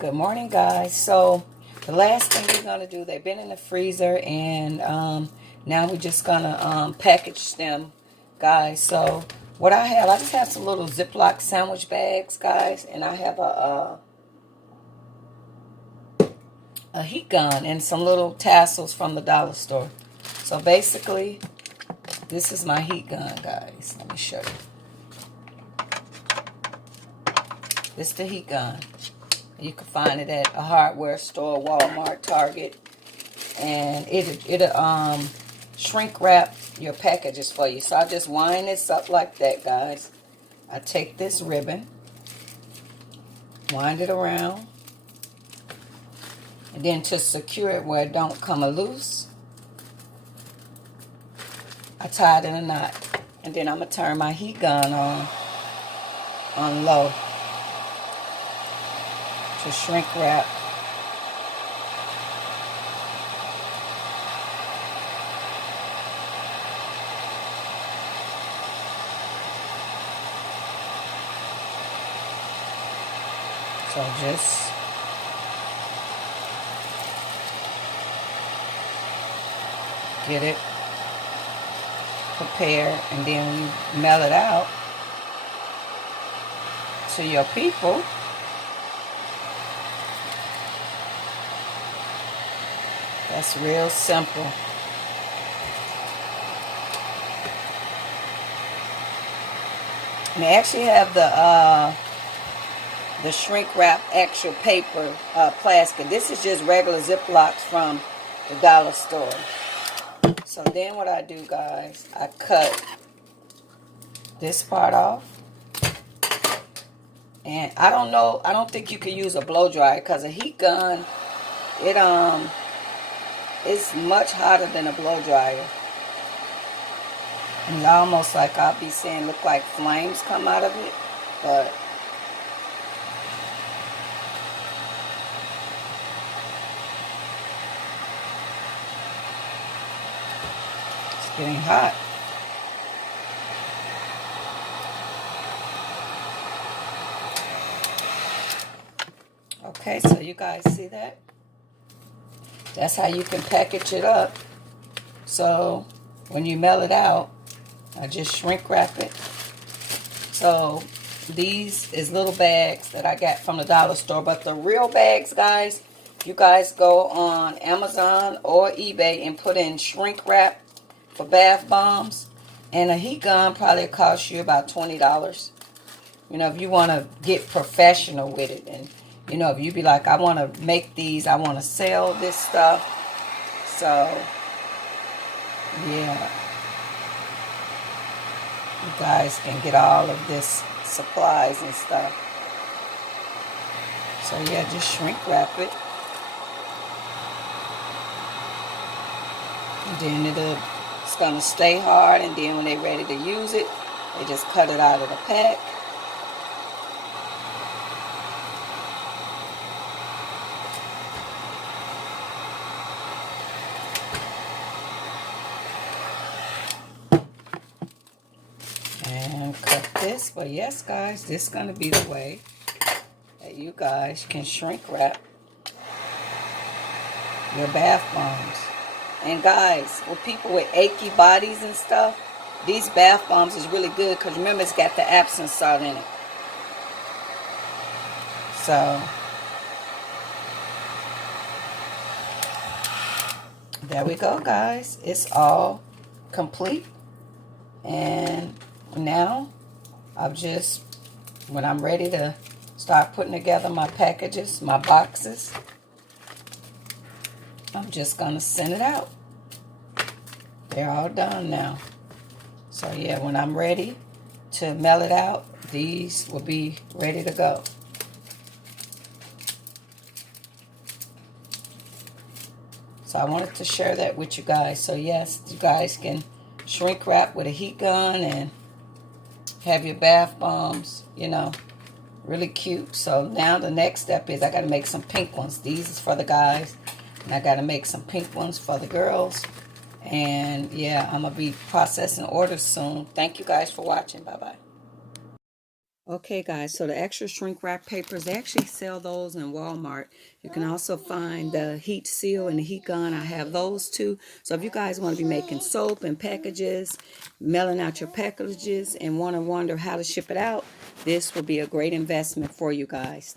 Good morning, guys. So the last thing we're gonna do, they've been in the freezer, and now we're just gonna package them, guys. So what I just have some little Ziploc sandwich bags, guys, and I have a heat gun and some little tassels from the dollar store. So basically, this is my heat gun, guys. Let me show you. This is the heat gun. You can find it at a hardware store, Walmart, Target, and it'll shrink wrap your packages for you. So I just wind this up like that, guys. I take this ribbon, wind it around, and then to secure it where it don't come loose, I tie it in a knot, and then I'm gonna turn my heat gun on low to shrink wrap. So just get it prepared, and then when you mail it out to your people, that's real simple. And they actually have the shrink wrap actual paper plastic. This is just regular Ziplocs from the dollar store. So then what I do, guys, I cut this part off. And I don't think you can use a blow dryer, because a heat gun, it's much hotter than a blow dryer. And almost like I'll be saying, look like flames come out of it. But it's getting hot. Okay, so you guys see that? That's how you can package it up. So when you mail it out, I just shrink wrap it. So these is little bags that I got from the dollar store. But the real bags, guys, you guys go on Amazon or eBay and put in shrink wrap for bath bombs. And a heat gun probably costs you about $20. You know, if you want to get professional with it. And, you know, if you be like, I want to make these, I want to sell this stuff. So, yeah. You guys can get all of this supplies and stuff. So, yeah, just shrink wrap it. And then it's going to stay hard. And then when they're ready to use it, they just cut it out of the pack. And cut this. But yes, guys, this is going to be the way that you guys can shrink wrap your bath bombs. And guys, with people with achy bodies and stuff, these bath bombs is really good, because remember, it's got the Epsom salt in it. So there we go, guys. It's all complete. And now when I'm ready to start putting together my packages, my boxes, I'm just going to send it out. They're all done now. So, yeah, when I'm ready to mail it out, these will be ready to go. So, I wanted to share that with you guys. So, yes, you guys can shrink wrap with a heat gun and have your bath bombs, you know, really cute. So, now the next step is I got to make some pink ones. These is for the guys. And I got to make some pink ones for the girls. And, yeah, I'm going to be processing orders soon. Thank you guys for watching. Bye-bye. Okay, guys, so the extra shrink wrap papers, they actually sell those in Walmart. You can also find the heat seal and the heat gun. I have those too. So if you guys want to be making soap and packages, mailing out your packages, and want to wonder how to ship it out, this will be a great investment for you guys.